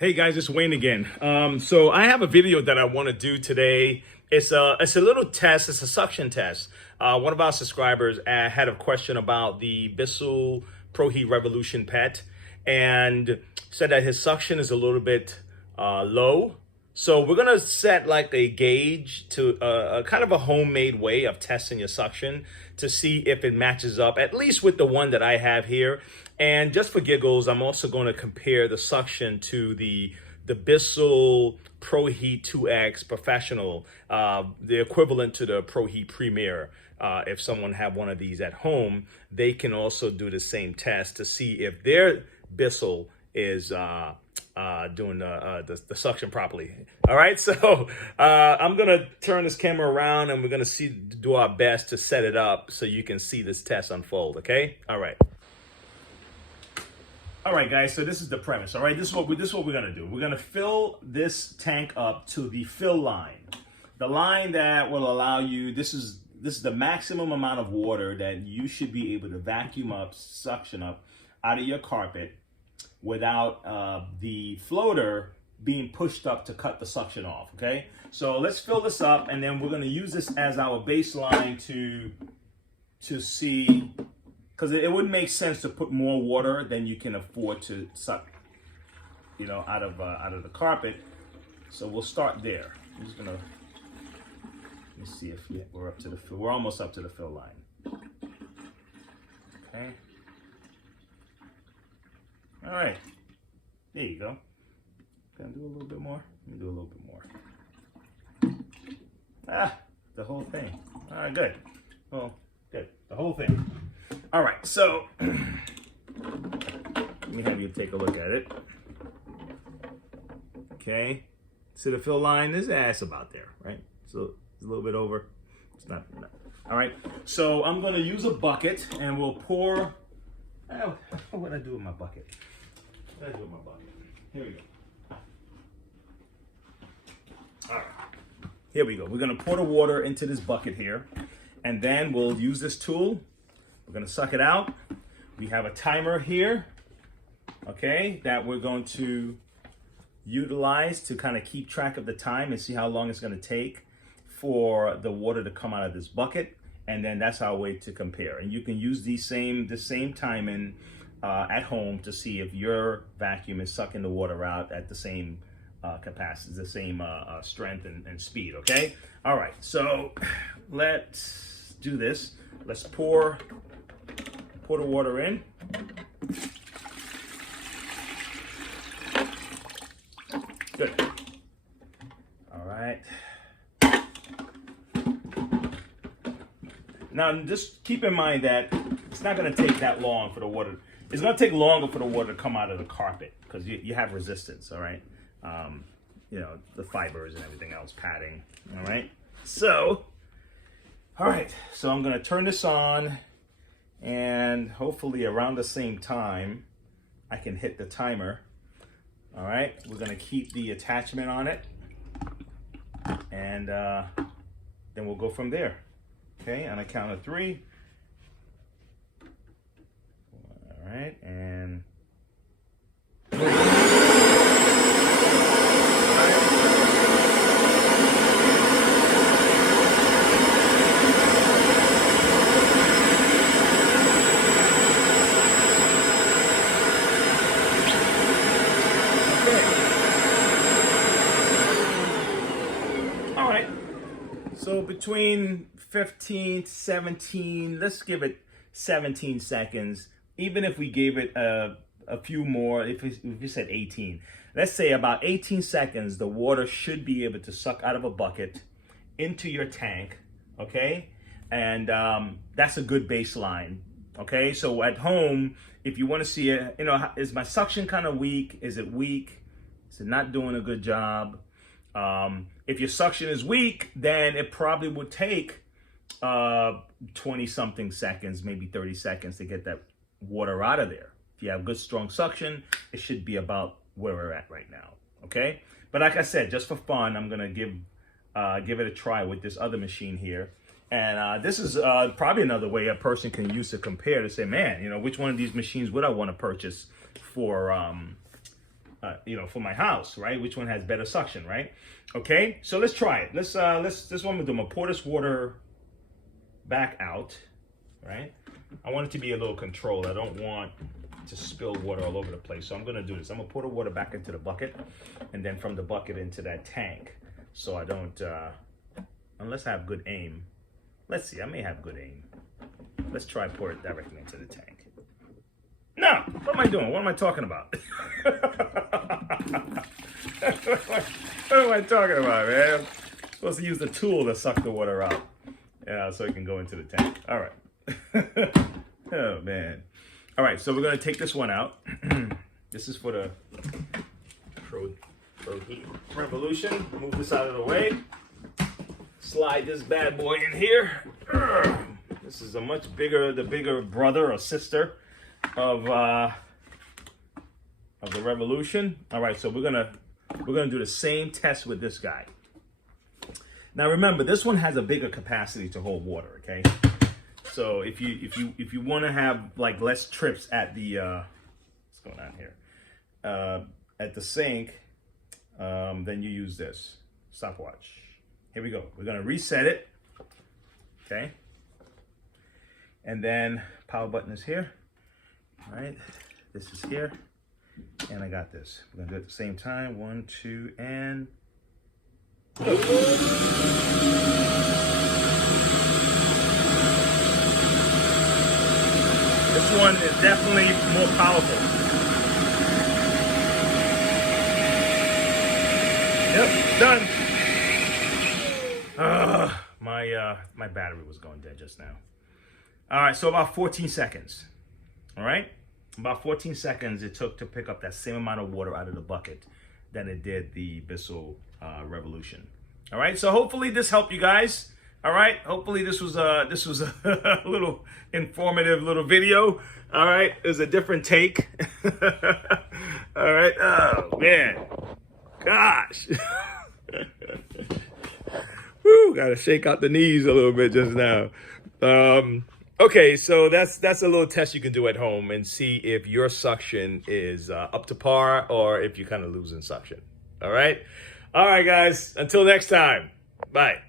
Hey guys, it's Wayne again. So I have a video that I want to do today. It's a little test. It's a suction test. One of our subscribers had a question about the Bissell Revolution pet, and said that his suction is a little bit low. So we're gonna set like a gauge to a kind of a homemade way of testing your suction to see if it matches up, at least with the one that I have here. And just for giggles, I'm also going to compare the suction to the Bissell ProHeat 2X Professional, the equivalent to the ProHeat Premier. If someone have one of these at home, they can also do the same test to see if their Bissell is doing the suction properly. All right, so I'm gonna turn this camera around and we're gonna do our best to set it up so you can see this test unfold. Okay, all right. All right, guys, so this is the premise. All right, this is what we're gonna do. We're gonna fill this tank up to the fill line, the line that will allow you. This is the maximum amount of water that you should be able to vacuum up, suction up out of your carpet without the floater being pushed up to cut the suction off. Okay, so let's fill this up, and then we're gonna use this as our baseline to see. Because it wouldn't make sense to put more water than you can afford to suck, out of the carpet. So we'll start there. I'm just gonna let me see if we're up to the fill. We're almost up to the fill line. Okay. All right. There you go. Gonna do a little bit more. Let me do a little bit more. The whole thing. All right, good. Well, good. The whole thing. All right, so let me have you take a look at it. Okay, so the fill line is about there, right? So it's a little bit over. It's not. All right, so I'm gonna use a bucket and we'll pour. What did I do with my bucket? What did I do with my bucket? Here we go. All right, here we go. We're gonna pour the water into this bucket here, and then we'll use this tool. We're gonna suck it out. We have a timer here, okay, that we're going to utilize to kind of keep track of the time and see how long it's gonna take for the water to come out of this bucket. And then that's our way to compare. And you can use the same timing at home to see if your vacuum is sucking the water out at the same capacity, the same strength and speed, okay? All right, so let's do this. Let's pour the water in. Good. All right. Now, just keep in mind that it's not going to take that long for the water. It's going to take longer for the water to come out of the carpet because you have resistance, all right? The fibers and everything else, padding, all right? So, all right, so I'm going to turn this on. And hopefully around the same time, I can hit the timer. All right, we're gonna keep the attachment on it. And then we'll go from there. Okay, on a count of 3. All right, and so between 15, 17, let's give it 17 seconds. Even if we gave it a few more, if you said 18, let's say about 18 seconds, the water should be able to suck out of a bucket into your tank, okay? And that's a good baseline, okay? So at home, if you want to see it, is my suction kind of weak? Is it weak? Is it not doing a good job? If your suction is weak, then it probably would take 20 something seconds, maybe 30 seconds to get that water out of there. If you have good strong suction, it should be about where we're at right now, okay? But like I said, just for fun, I'm gonna give it a try with this other machine here. And this is probably another way a person can use to compare to say, man, which one of these machines would I want to purchase for for my house, right? Which one has better suction, right? Okay, so let's try it. This one I'm gonna pour this water back out, right? I want it to be a little controlled. I don't want to spill water all over the place. So I'm gonna do this. I'm gonna pour the water back into the bucket, and then from the bucket into that tank. So I don't, unless I have good aim. Let's see, I may have good aim. Let's try pour it directly into the tank. No, what am I doing? What am I talking about? What am I talking about, man? I'm supposed to use the tool to suck the water out. Yeah, so it can go into the tank. All right. Oh, man. All right, so we're going to take this one out. This is for the Pro Heat Revolution. Move this out of the way. Slide this bad boy in here. This is a much bigger, the bigger brother or sister of the Revolution. All right, so we're gonna do the same test with this guy. Now remember, this one has a bigger capacity to hold water. Okay, so if you want to have like less trips at the what's going on here at the sink, then you use this stopwatch. Here we go. We're gonna reset it. Okay, and then power button is here. All right, this is here, and I got this. We're gonna do it at the same time. 1, 2, and go. This one is definitely more powerful. Yep, done. My battery was going dead just now. All right, so about 14 seconds. All right, about 14 seconds it took to pick up that same amount of water out of the bucket than it did the Bissell Revolution. All right, so hopefully this helped you guys. All right, hopefully this was a little informative little video. All right, it was a different take. All right, oh man, gosh. Woo, gotta shake out the knees a little bit just now. Okay, so that's a little test you can do at home and see if your suction is up to par or if you're kind of losing suction. All right, guys. Until next time. Bye.